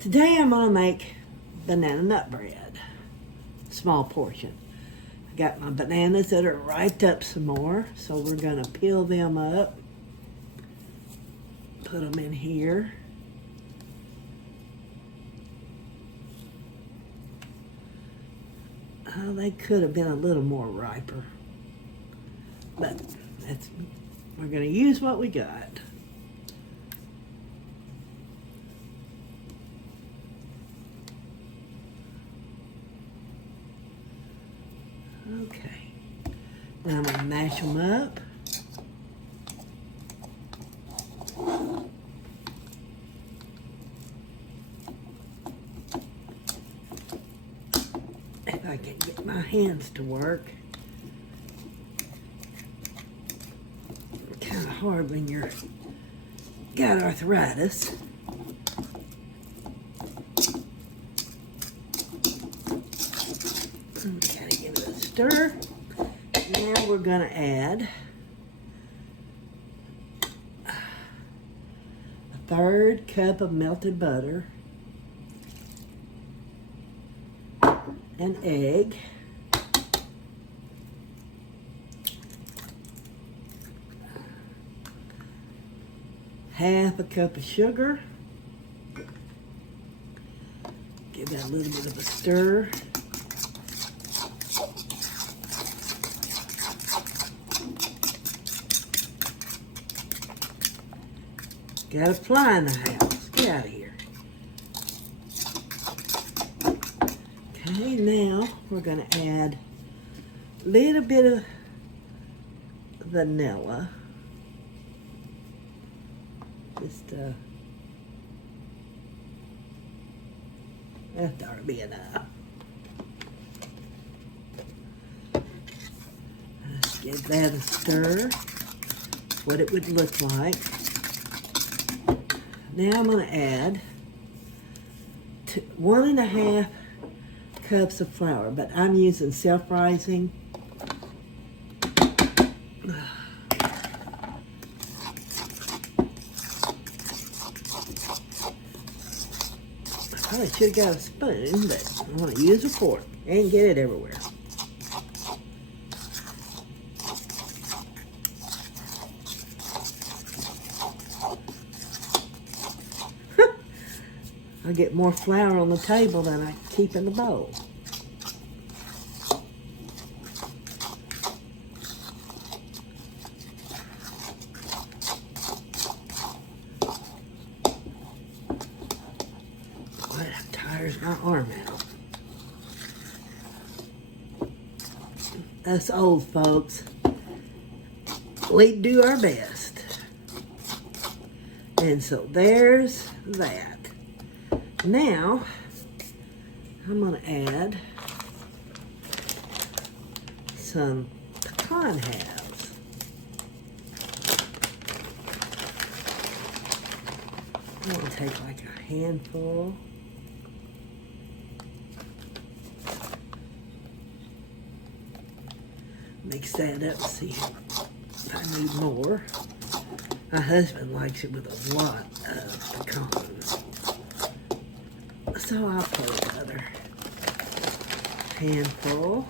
Today I'm gonna make banana nut bread, small portion. I got my bananas that are ripe up some more, so we're gonna peel them up, put them in here. They could have been a little more riper, but we're gonna use what we got. Okay, now I'm gonna mash them up. If I can get my hands to work. Kind of hard when you're got arthritis. Gotta give it a stir. Now we're gonna add a 1/3 cup of melted butter, an egg, half a cup of sugar. Give that a little bit of a stir. Got a fly in the house. Get out of here. Okay, now we're going to add a little bit of vanilla. Just, that ought to be enough. Let's give that a stir. What it would look like. Now I'm going to add 1.5 cups of flour, but I'm using self-rising. I probably should have got a spoon, but I'm going to use a fork and get it everywhere. I get more flour on the table than I keep in the bowl. Boy, that tires my arm out. Us old folks, we do our best. And so there's that. Now, I'm going to add some pecan halves. I'm going to take like a handful. Mix that up, see if I need more. My husband likes it with a lot of pecans. So I'll put another handful.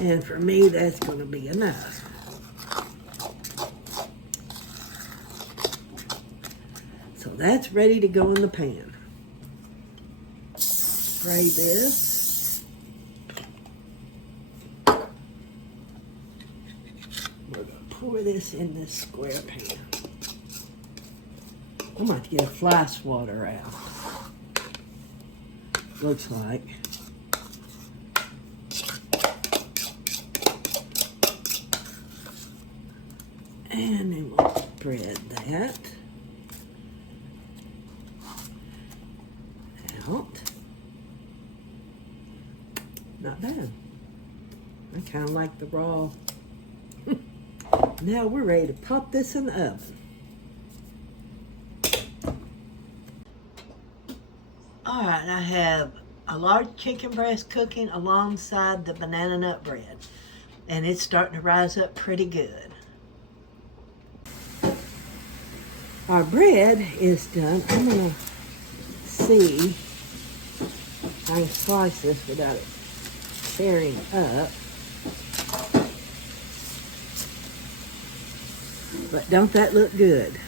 And for me, that's going to be enough. So that's ready to go in the pan. Spray this. We're going to pour this in this square pan. I'm going to get a fly swatter out. Looks like. And then we'll spread that out. Not bad. I kind of like the raw. Now we're ready to pop this in the oven. All right, I have a large chicken breast cooking alongside the banana nut bread. And it's starting to rise up pretty good. Our bread is done. I'm going to see if I can slice this without it tearing up. But don't that look good?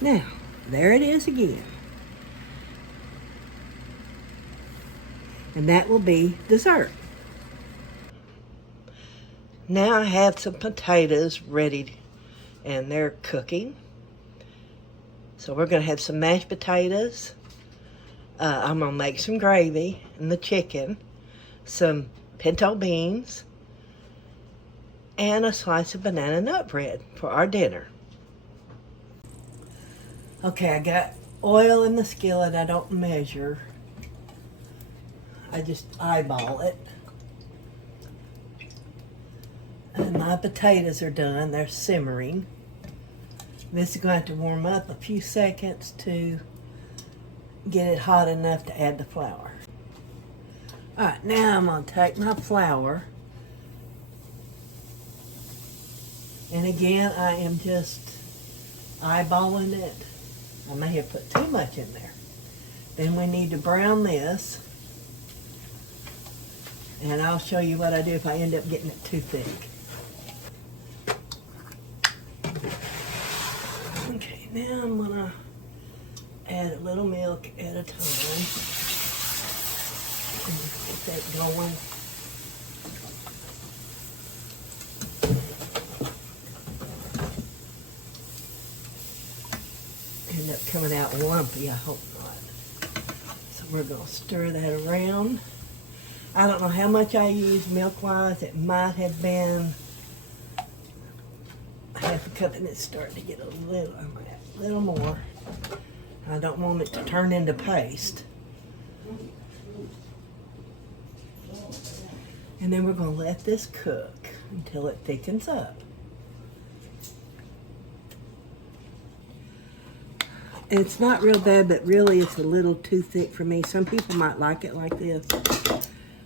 Now, there it is again. And that will be dessert. Now I have some potatoes ready and they're cooking. So we're going to have some mashed potatoes. I'm going to make some gravy and the chicken, some pinto beans, and a slice of banana nut bread for our dinner. Okay, I got oil in the skillet. I don't measure. I just eyeball it. And my potatoes are done. They're simmering. This is going to have to warm up a few seconds to get it hot enough to add the flour. Alright, now I'm going to take my flour. And again, I am just eyeballing it. I may have put too much in there. Then we need to brown this. And I'll show you what I do if I end up getting it too thick. Okay, now I'm going to add a little milk at a time. And get that going. End up coming out lumpy, I hope not. So we're going to stir that around. I don't know how much I used milk-wise. It might have been half a cup, and it's starting to get a little more. I don't want it to turn into paste. And then we're going to let this cook until it thickens up. It's not real bad, but really it's a little too thick for me. Some people might like it like this.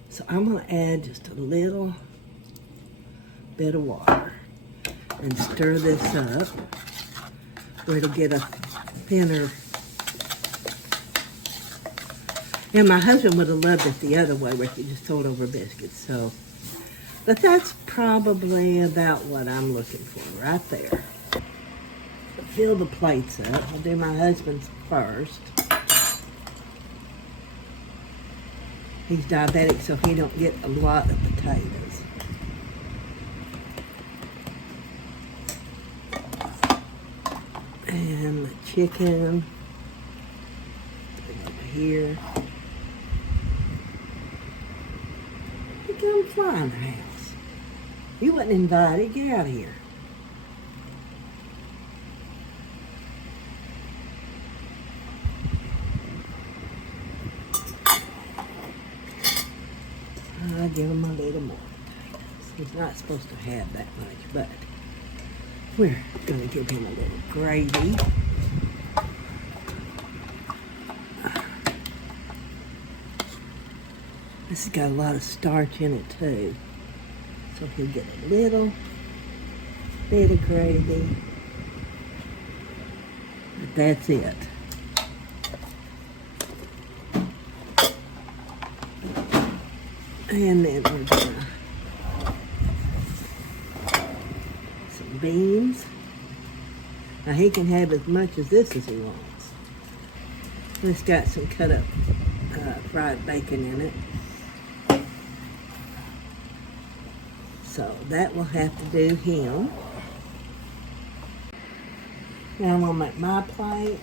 So I'm going to add just a little bit of water and stir this up where it'll get a thinner. And my husband would have loved it the other way where you just throw it over biscuits. So, but that's probably about what I'm looking for right there. Fill the plates up. I'll do my husband's first. He's diabetic, so he don't get a lot of potatoes. And the chicken over here. You come fly in the house. You wasn't invited. Get out of here. I'll give him a little more potatoes. He's not supposed to have that much, but we're going to give him a little gravy. This has got a lot of starch in it too, so he'll get a little bit of gravy. But that's it. And then we're gonna some beans. Now he can have as much of this as he wants. It's got some cut up fried bacon in it. So that will have to do him. Now I'm gonna make my plate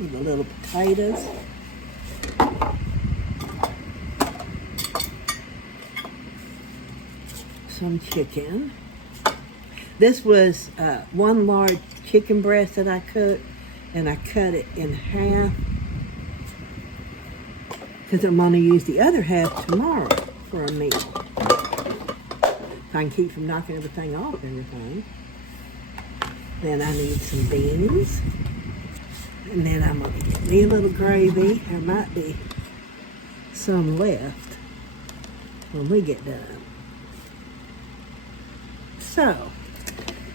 with the little potatoes. Some chicken. This was one large chicken breast that I cooked, and I cut it in half because I'm going to use the other half tomorrow for a meal. If I can keep from knocking everything off and everything. Then I need some beans. And then I'm going to get me a little gravy. There might be some left. when we get done. So,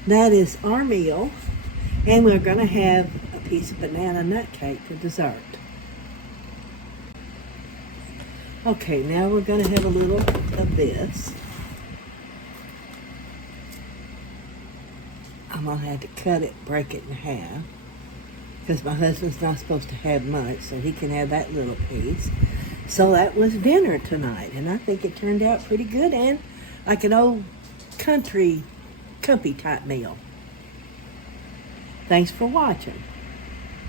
that is our meal. And we're going to have a piece of banana nut cake for dessert. Okay, now we're going to have a little of this. I'm going to have to cut it, break it in half, because my husband's not supposed to have much, so he can have that little piece. So that was dinner tonight, and I think it turned out pretty good and like an old country, comfy type meal. Thanks for watching.